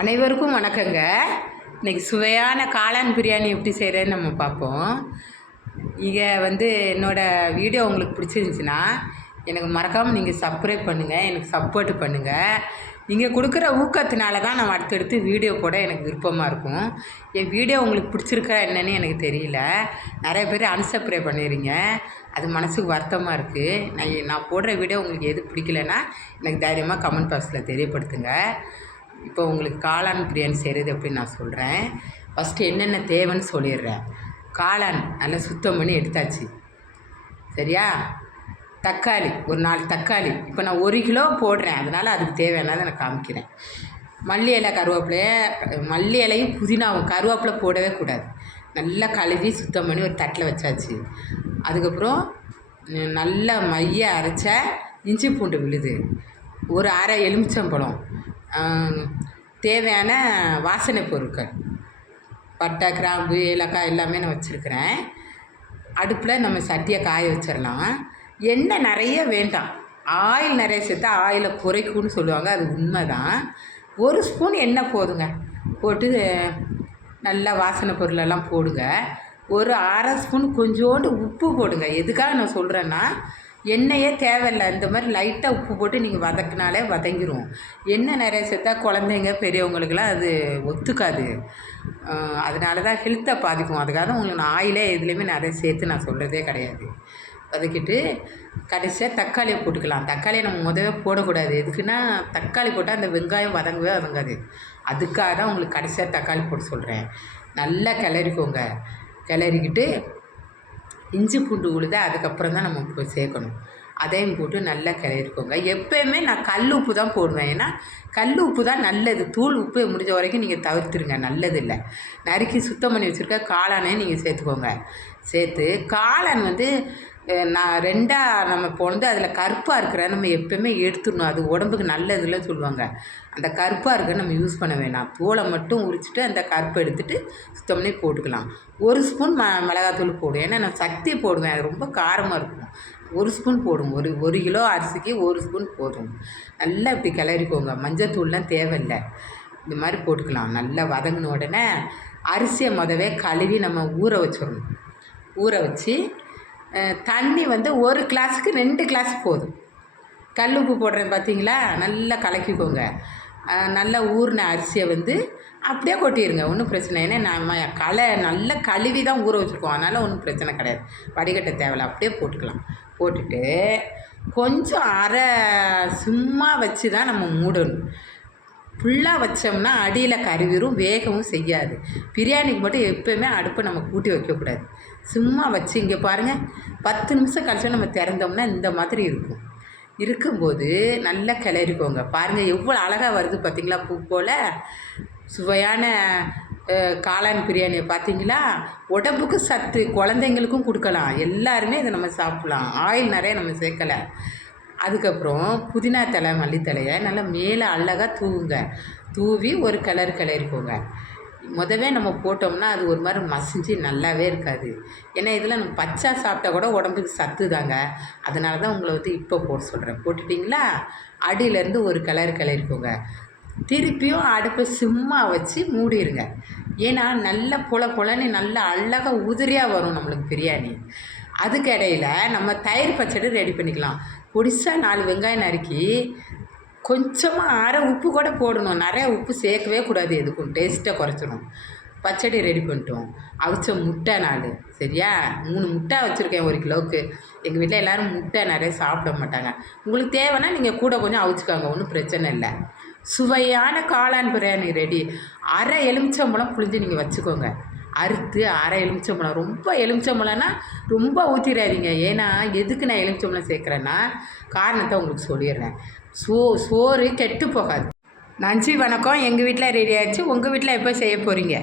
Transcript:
அனைவருக்கும் வணக்கங்க. இன்றைக்கி சுவையான காளான் பிரியாணி எப்படி செய்கிறேன்னு நம்ம பார்ப்போம். இங்கே வந்து என்னோடய வீடியோ உங்களுக்கு பிடிச்சிருந்துச்சின்னா எனக்கு மறக்காமல் நீங்கள் சப்ஸ்கிரைப் பண்ணுங்கள் எனக்கு சப்போர்ட் பண்ணுங்கள் நீங்கள் கொடுக்குற ஊக்கத்தினால தான் நான் அடுத்தடுத்து வீடியோ போட எனக்கு விருப்பமாக இருக்கும். என் வீடியோ உங்களுக்கு பிடிச்சிருக்கா என்னன்னு எனக்கு தெரியல. நிறைய பேர் அன்சப்ஸ்கிரைப் பண்ணிடுறீங்க. அது மனசுக்கு வருத்தமாக இருக்குது நான் நான் போடுற வீடியோ உங்களுக்கு எது பிடிக்கலன்னா எனக்கு தைரியமாக கமெண்ட் பாக்ஸில் தெரியப்படுத்துங்க. இப்போ உங்களுக்கு காளான் பிரியாணி செய்கிறது எப்படின்னு நான் சொல்கிறேன் ஃபஸ்ட்டு என்னென்ன தேவைன்னு சொல்லிடுறேன். காளான் நல்லா சுத்தம் பண்ணி எடுத்தாச்சு. சரியா? தக்காளி ஒரு நாலு தக்காளி. இப்போ நான் ஒரு கிலோ போடுறேன். அதனால் அதுக்கு தேவையானதை நான் காமிக்கிறேன். மல்லி இலை கருவேப்பிலைய மல்லி இலையும் புதினாவும் கருவேப்பிலை போடவே கூடாது. நல்லா கழுவி சுத்தம் பண்ணி ஒரு தட்டில் வச்சாச்சு. அதுக்கப்புறம் நல்லா மைய அரைச்ச இஞ்சி பூண்டு விழுது. ஒரு அரை எலுமிச்சம்பழம். தேவையான வாசனை பொருட்கள். பட்டை கிராம்பு ஏலக்காய் எல்லாமே நான் வச்சுருக்கிறேன். அடுப்பில் நம்ம சட்டியை காய வச்சிடலாம். எண்ணெய் நிறைய வேண்டாம். ஆயில் நிறைய சேர்த்தா ஆயிலை குறைக்கும்னு சொல்லுவாங்க. அது உண்மை தான் ஒரு ஸ்பூன் எண்ணெய் போதுங்க. போட்டு நல்லா வாசனை பொருளெல்லாம் போடுங்க. ஒரு அரை ஸ்பூன் கொஞ்சோண்டு உப்பு போடுங்க. எதுக்காக நான் சொல்கிறேன்னா எண்ணெயே தேவையில்லை. இந்த மாதிரி லைட்டாக உப்பு போட்டு நீங்கள் வதக்கினாலே வதங்கிரும். எண்ணெய் நிறைய சேர்த்தா குழந்தைங்க பெரியவங்களுக்கெல்லாம் அது ஒத்துக்காது. அதனால தான் ஹெல்த்தை பாதிக்கும். அதுக்காக தான் உங்களுக்கு நான் ஆயிலே எதுலேயுமே நிறைய சேர்த்து நான் சொல்கிறதே கிடையாது. வதக்கிட்டு கடைசியாக தக்காளியை போட்டுக்கலாம். தக்காளியை நம்ம முதவே போடக்கூடாது. எதுக்குன்னா தக்காளி போட்டால் அந்த வெங்காயம் வதங்கவே வதங்காது. அதுக்காக தான் உங்களுக்கு கடைசியாக தக்காளி போட்டு சொல்கிறேன் நல்லா கிளறிக்கோங்க. கிளறிக்கிட்டு இஞ்சி பூண்டு உழுது அதுக்கப்புறம் தான் நம்ம சேர்க்கணும். அதையும் போட்டு நல்லா கிளறிக்கோங்க. எப்போயுமே நான் கல் உப்பு தான் போடுவேன். ஏன்னா கல் உப்பு தான் நல்லது. தூள் உப்பு முடிஞ்ச வரைக்கும் நீங்கள் தவிர்த்துருங்க. நல்லது இல்லை நறுக்கி சுத்தம் பண்ணி வச்சுருக்க காளானையும் நீங்கள் சேர்த்துக்கோங்க. சேர்த்து காளான் வந்து நான் ரெண்டாக நம்ம போனது அதில் கருப்பாக இருக்கிற நம்ம எப்போயுமே எடுத்துடணும். அது உடம்புக்கு நல்லதுல சொல்லுவாங்க. அந்த கருப்பாக இருக்க நம்ம யூஸ் பண்ண வேணாம். தோலை மட்டும் உரிச்சிட்டு அந்த கருப்பை எடுத்துகிட்டு சுத்தம் பண்ணி போட்டுக்கலாம். ஒரு ஸ்பூன் ம மிளகாத்தூள் போடும் ஏன்னா நான் சக்தி போடுவேன். அது ரொம்ப காரமாக இருக்கும். ஒரு ஸ்பூன் போடும் ஒரு ஒரு கிலோ அரிசிக்கு ஒரு ஸ்பூன் போதும். நல்லா இப்படி கிளறிக்கோங்க. மஞ்சத்தூள்லாம் தேவையில்லை. இந்த மாதிரி போட்டுக்கலாம். நல்லா வதங்கின உடனே அரிசியை முதவே கழுவி நம்ம ஊற வச்சிடணும். ஊற வச்சு தண்ணி வந்து ஒரு கிளாஸுக்கு ரெண்டு கிளாஸ் போதும். கல் உப்பு போடுறேன் பார்த்தீங்களா நல்லா கலக்கிக்கோங்க. நல்லா ஊறின அரிசியை வந்து அப்படியே கொட்டிடுங்க ஒன்றும் பிரச்சனை ஏன்னா நம்ம களை நல்லா கழுவி தான் ஊற வச்சுருக்கோம். அதனால் ஒன்றும் பிரச்சனை கிடையாது. வடிகட்ட தேவையில்ல. அப்படியே போட்டுக்கலாம். போட்டுட்டு கொஞ்சம் அரை சும்மா வச்சு தான் நம்ம மூடணும். ஃபுல்லாக வச்சோம்னா அடியில் கருவிரும் வேகவும் செய்யாது. பிரியாணிக்கு மட்டும் எப்போயுமே அடுப்பை நம்ம கூட்டி வைக்கக்கூடாது. சும்மா வச்சு இங்கே பாருங்கள் பத்து நிமிஷம் கழிச்சு நம்ம திறந்தோம்னா இந்த மாதிரி இருக்கும். இருக்கும்போது நல்லா கிளறிக்கோங்க. பாருங்கள் எவ்வளோ அழகாக வருது பார்த்தீங்களா பூ போல். சுவையான காளான் பிரியாணியை பார்த்தீங்களா உடம்புக்கு சத்து குழந்தைங்களுக்கும் கொடுக்கலாம். எல்லாருமே இதை நம்ம சாப்பிட்லாம். ஆயில் நிறைய நம்ம சேர்க்கலை. அதுக்கப்புறம் புதினா தலை மல்லித்தலையை நல்லா மேலே அழகாக தூவுங்க. தூவி ஒரு கலர் கிளறிக்கோங்க. முதவே நம்ம போட்டோம்னா அது ஒரு மாதிரி மசிஞ்சு நல்லாவே இருக்காது. ஏன்னா இதில் நம்ம பச்சா சாப்பிட்டா கூட உடம்புக்கு சத்து தாங்க அதனால தான் உங்களை வந்து இப்போ போட சொல்கிறேன் போட்டுட்டிங்களா? அடியிலேருந்து ஒரு கலர் கிளறிக்கோங்க. திருப்பியும் அடுப்பை சும்மா வச்சு மூடிடுங்க ஏன்னா நல்ல புல புலன்னு நல்லா அழகாக உதிரியாக வரும் நம்மளுக்கு பிரியாணி. அதுக்கு இடையில நம்ம தயிர் பச்சடி ரெடி பண்ணிக்கலாம். பொடிசாக நாலு வெங்காயம் நறுக்கி கொஞ்சமாக அரை உப்பு கூட போடணும். நிறையா உப்பு சேர்க்கவே கூடாது. எதுக்கும்? டேஸ்ட்டை குறைச்சிடும் பச்சடி ரெடி பண்ணிட்டோம். அவிச்ச முட்டை நாலு. சரியா? மூணு முட்டை வச்சுருக்கேன் ஒரு கிலோவுக்கு. எங்கள் வீட்டில் எல்லோரும் முட்டை நிறைய சாப்பிட மாட்டாங்க. உங்களுக்கு தேவைன்னா நீங்கள் கூட கொஞ்சம் அவிச்சுக்காங்க. ஒன்றும் பிரச்சனை இல்லை. சுவையான காளான் பிரியாணி ரெடி அரை எலுமிச்சம்பழம் புளிஞ்சு நீங்கள் வச்சுக்கோங்க. அறுத்து அரை எலுமிச்சம்பழம். ரொம்ப எலுமிச்சம்பழம்னா ரொம்ப ஊற்றிடாதீங்க ஏன்னா எதுக்கு நான் எலுமிச்சம்பழம் சேர்க்குறேன்னா காரணத்தை உங்களுக்கு சொல்லிடுறேன். சோ சோறு கெட்டு போகாது. நன்றி வணக்கம். எங்கள் வீட்டில் ரெடி ஆயிடுச்சு. உங்கள் வீட்டில் எப்போ செய்ய போகிறீங்க